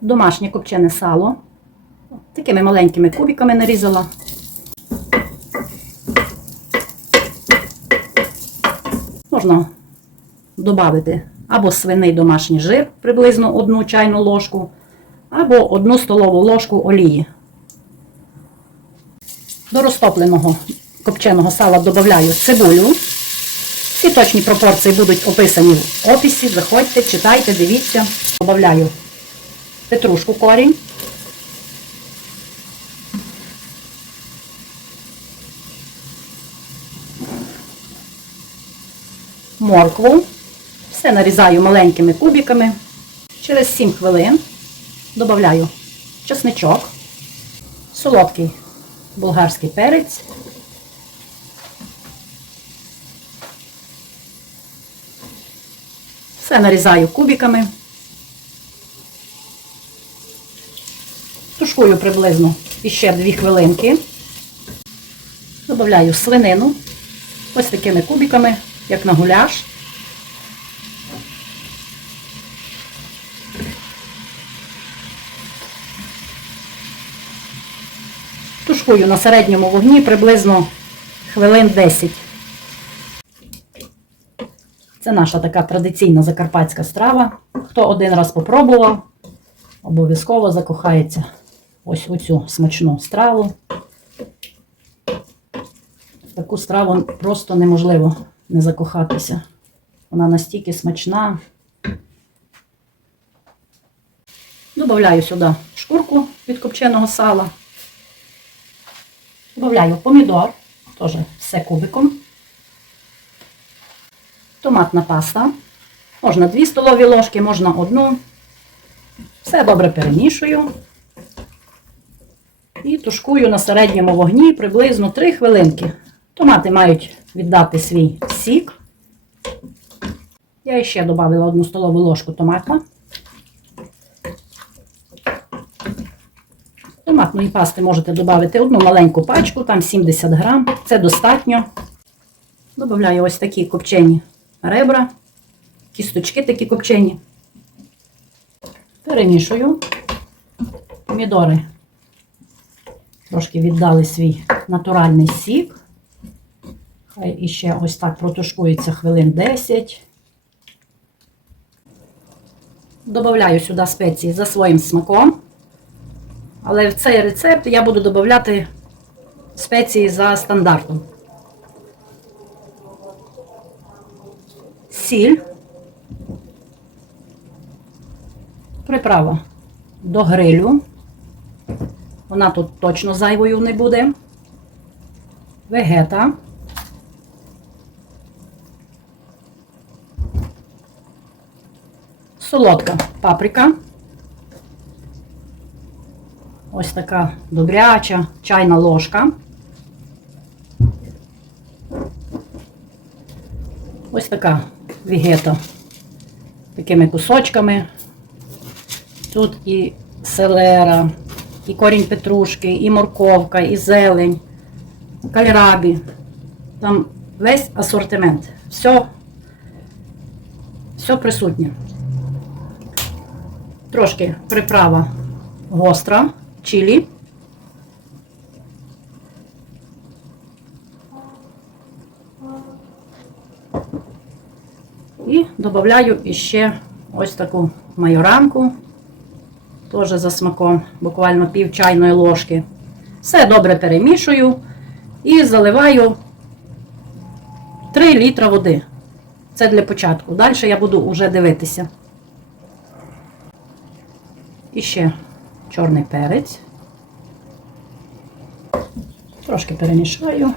домашнє копчене сало. Такими маленькими кубиками нарізала. Можна додати або свиний домашній жир, приблизно одну чайну ложку, або одну столову ложку олії. До розтопленого копченого сала додаю цибулю. Всі точні пропорції будуть описані в описі. Заходьте, читайте, дивіться. Додаю петрушку корінь. Моркву. Все нарізаю маленькими кубиками. Через 7 хвилин додаю чесничок, солодкий болгарський перець. Все нарізаю кубиками. Тушкую приблизно іще 2 хвилинки. Добавляю свинину ось такими кубиками, як на гуляш. Тушкую на середньому вогні приблизно хвилин 10. Це наша така традиційна закарпатська страва. Хто один раз попробував, обов'язково закохається ось у цю смачну страву. Таку страву просто неможливо не закохатися. Вона настільки смачна. Добавляю сюди шкурку від копченого сала. Добавляю помідор, теж все кубиком. Томатна паста. Можна 2 столові ложки, можна одну. Все добре перемішую. І тушкую на середньому вогні приблизно 3 хвилинки. Томати мають віддати свій сік. Я ще додала одну столову ложку томата. Томатної пасти можете додати одну маленьку пачку, там 70 грам. Це достатньо. Добавляю ось такі копчені ребра, кісточки такі копчені. Перемішую. Помідори трошки віддали свій натуральний сік. Хай іще ось так протушкується хвилин 10. Добавляю сюди спеції за своїм смаком. Але в цей рецепт я буду додавати спеції за стандартом. Сіль, приправа до грилю. Вона тут точно зайвою не буде. Вегета. Солодка паприка. Ось така добряча чайна ложка. Ось така вігета такими кусочками. Тут і селера, і корінь петрушки, і морковка, і зелень, кальрабі. Там весь асортимент. Все, все присутнє. Трошки приправа гостра, чилі. І додаю іще ось таку майоранку, теж за смаком, буквально пів чайної ложки. Все добре перемішую і заливаю 3 літра води. Це для початку. Далі я буду вже дивитися. І ще чорний перець. Трошки перемішаю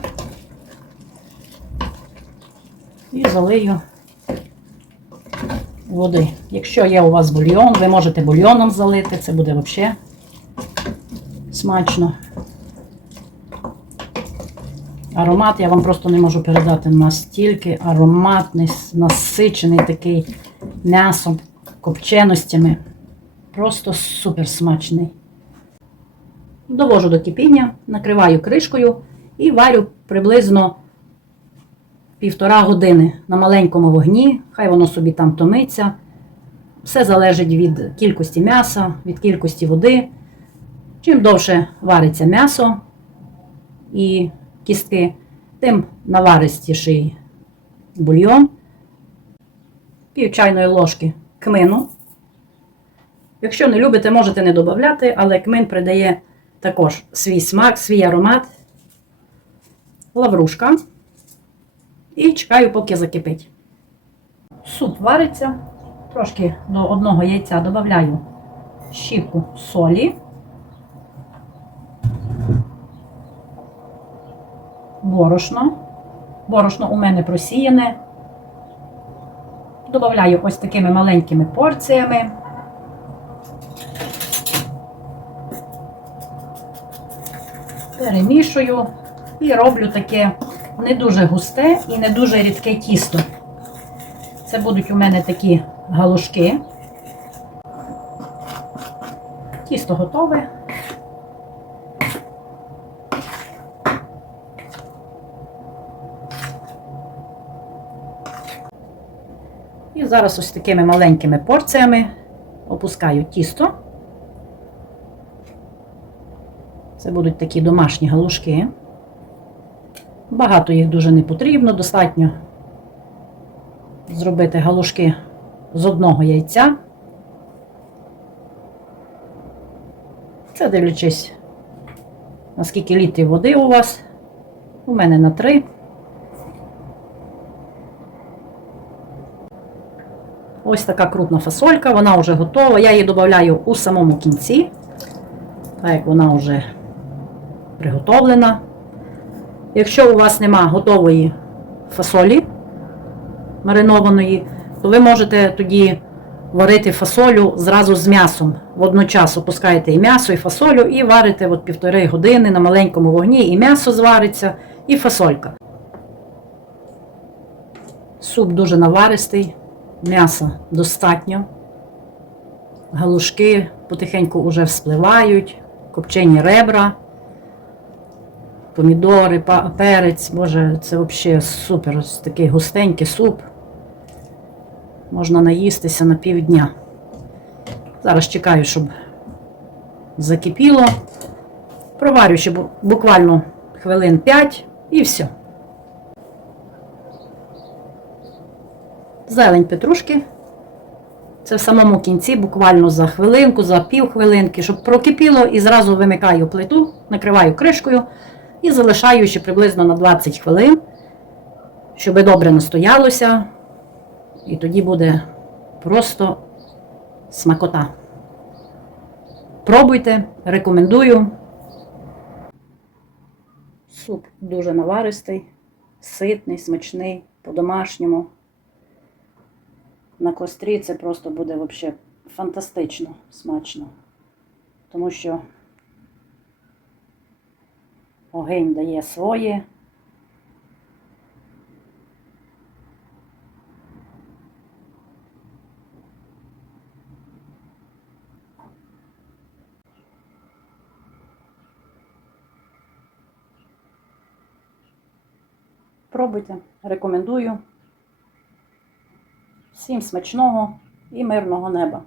і залию води. Якщо є у вас бульйон, ви можете бульйоном залити, це буде взагалі смачно. Аромат я вам просто не можу передати настільки ароматний, насичений такий м'ясом, копченостями. Просто супер смачний. Довожу до кипіння, накриваю кришкою і варю приблизно півтора години на маленькому вогні. Хай воно собі там томиться. Все залежить від кількості м'яса, від кількості води. Чим довше вариться м'ясо і кістки, тим наваристіший бульйон, пів чайної ложки кмину. Якщо не любите, можете не додати, але кмин придає також свій смак, свій аромат, лаврушка. І чекаю, поки закипить. Суп вариться. Трошки до одного яйця додаю щіпку солі. Борошно. Борошно у мене просіяне. Добавляю ось такими маленькими порціями. Перемішую і роблю таке не дуже густе і не дуже рідке тісто. Це будуть у мене такі галушки. Тісто готове. І зараз ось такими маленькими порціями опускаю тісто. Це будуть такі домашні галушки. Багато їх дуже не потрібно, достатньо зробити галушки з одного яйця. Це дивлячись, наскільки літрів води у вас. У мене на три. Ось така крупна фасолька, вона вже готова. Я її додаю у самому кінці, так як вона вже приготовлена. Якщо у вас нема готової фасолі маринованої, то ви можете тоді варити фасолю зразу з м'ясом. Водночас опускаєте і м'ясо, і фасолю, і варите от півтори години на маленькому вогні, і м'ясо звариться, і фасолька. Суп дуже наваристий, м'яса достатньо. Галушки потихеньку вже вспливають, копчені ребра помідори, перець, боже, це взагалі супер. Ось такий густенький суп. Можна наїстися на півдня. Зараз чекаю, щоб закипіло. Проварю ще буквально хвилин 5 і все. Зелень петрушки. Це в самому кінці, буквально за хвилинку, за пів хвилинки, щоб прокипіло, і зразу вимикаю плиту, накриваю кришкою і залишаю ще приблизно на 20 хвилин, щоб добре настоялося. І тоді буде просто смакота. Пробуйте, рекомендую. Суп дуже наваристий, ситний, смачний, по-домашньому. На кострі це просто буде взагалі фантастично смачно. Тому що огонь дає своє. Пробуйте, рекомендую. Всім смачного і мирного неба!